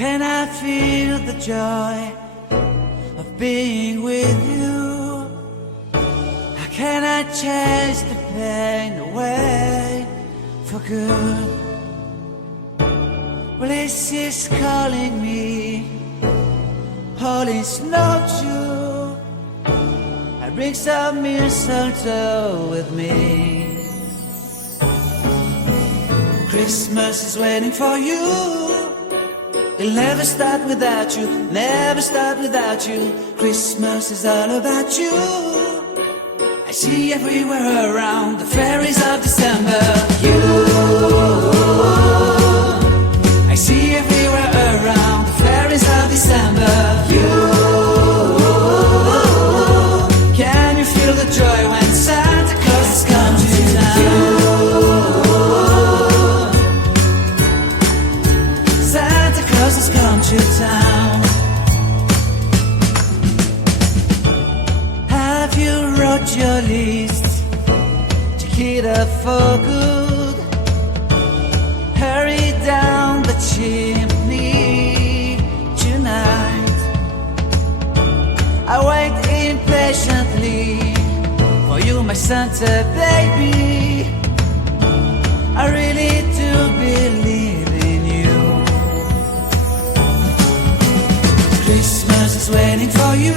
can I feel the joy of being with you? How can I chase the pain away for good? Well, this is calling me, all is not true. I bring some mistletoe with me. Christmas is waiting for you. It'll never start without you, never start without you. Christmas is all about you. I see everywhere around the fairies of December. You, I see everywhere around the fairies of December. You, can you feel the joy when Santa Claus has come to town? Santa Claus has come to town. Have you wrote your list to keep up for good? Hurry down the chimney tonight. I wait impatiently for you, my Santa baby. I really do believe in you. Christmas is waiting for you.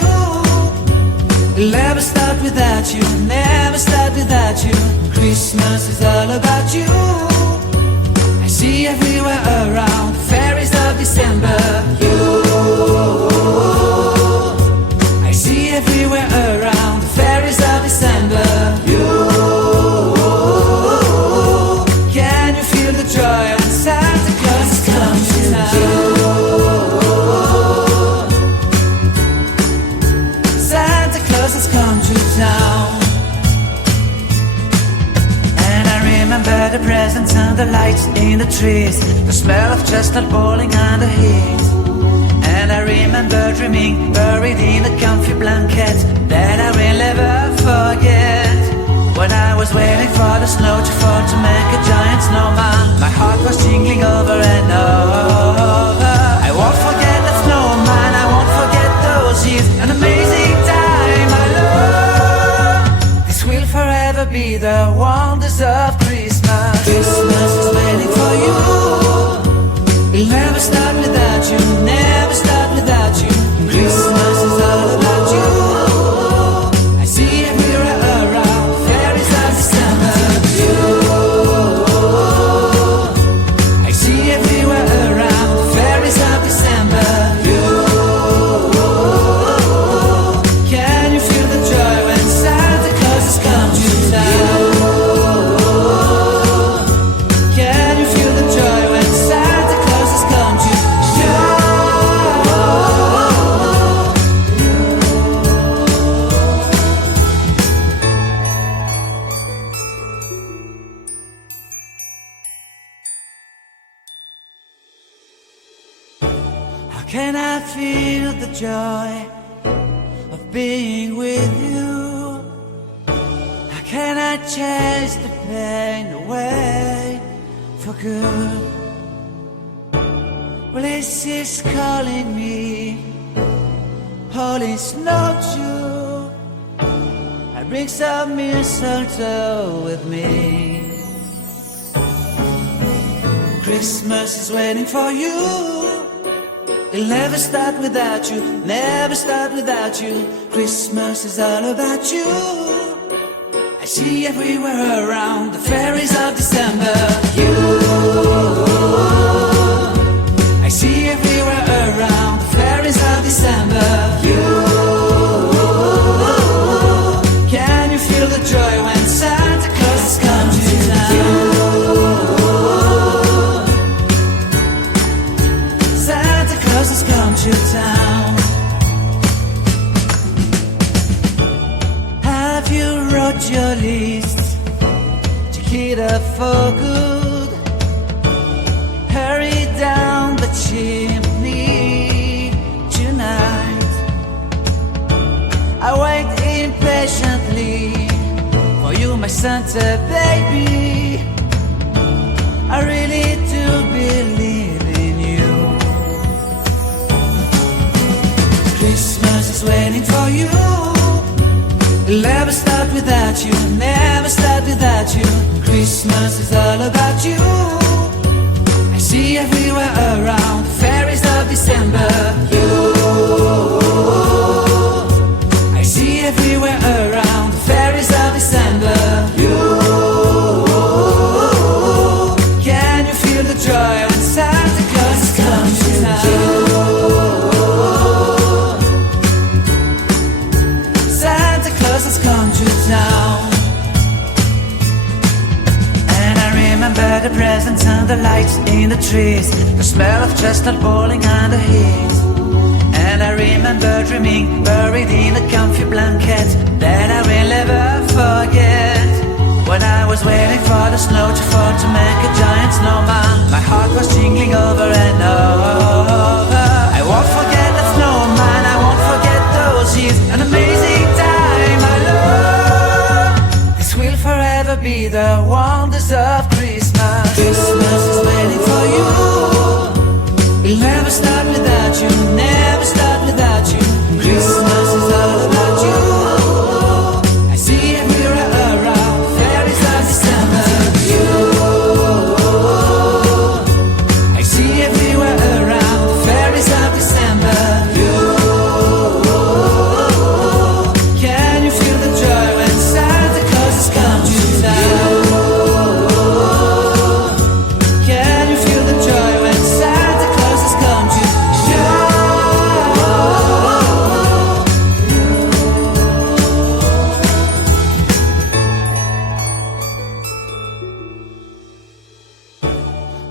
It'll never start without you, never start without you. Christmas is all about you. I see everywhere around the fairies of December. You, I see everywhere around the fairies of December. You, can you feel the joy when Santa Claus has come to town? Santa Claus has come to town. And I remember the presents and the lights in the trees, the smell of chestnut boiling on the heat. And I remember dreaming, buried in a comfy blanket that I will never forget. When I was waiting for the snow to fall to make a giant snowman, my heart was jingling over and over. I won't forget that snowman, I won't forget those years, an amazing time I love. This will forever be the wonders of Christmas. Christmas is waiting for you. It'll never start without you, never start without you. Christmas is all about you. I see everywhere around fairies of December. You, I see everywhere around fairies of December. You, can you feel the joy when Santa Claus has come to town? Can you feel the joy when Santa Claus has come to town? How can I feel the joy of being with you? How can I chase the pain away for good? Well, this is calling me, all is not true. I bring some mistletoe with me. Christmas is waiting for you. It'll never start without you, never start without you. Christmas is all about you. I see everywhere around the fairies of December. You, I see everywhere around the fairies of December. You, can you feel the joy when Santa Claus has come to town? Santa Claus has come to town. Have you wrote your list to keep up for good? Hurry down the chimney tonight. I wait impatiently for you, my Santa baby. I really do believe in you. waiting for you. It'll never start without you, never start without you. Christmas is all about you. I see everywhere around the fairies of December. You, I see everywhere around the fairies of December. You, can you feel the joy when Santa Claus is coming to town? Santa Claus has come to town. And I remember the presents and the lights in the trees, the smell of chestnut boiling and the heat. And I remember dreaming, buried in a comfy blanket that I will never forget. When I was waiting for the snow to fall to make a giant snowman, my heart was jingling over and over. I won't forget that snowman, I won't forget those years, an amazing time I love. This will forever be the wonders of Christmas. Christmas is waiting for you. It'll never start without you, never start without you. Christmas is all about you. I see everywhere around fairies of December. You, I see everywhere around fairies of December. You, can you feel the joy when Santa Claus has come to town? Can you feel the joy when Santa Claus has come to town?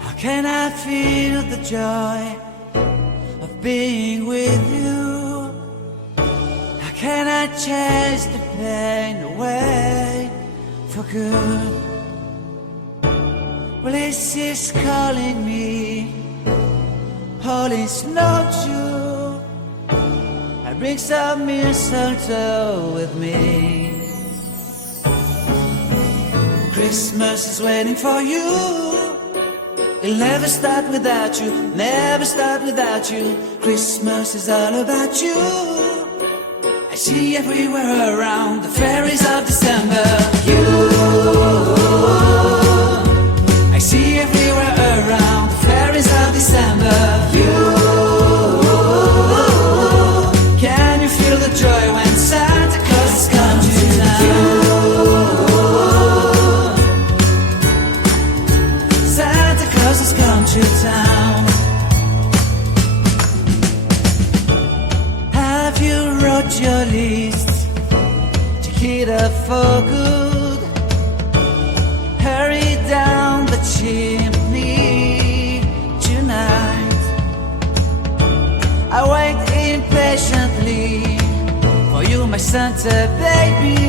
How can I feel the joy of being with you? How can I chase the pain away for good? Well, this is calling me, all is not true. I bring some mistletoe with me. Christmas is waiting for you. It'll never start without you, never start without you. Christmas is all about you. I see everywhere around the fairies of December. You, I see everywhere around the fairies of December. You, can you feel the joy when Santa Claus has come to town? Santa Claus has come to town. Have you wrote your list to get up for good? Hurry down the chimney tonight. I wait impatiently for you, my Santa baby.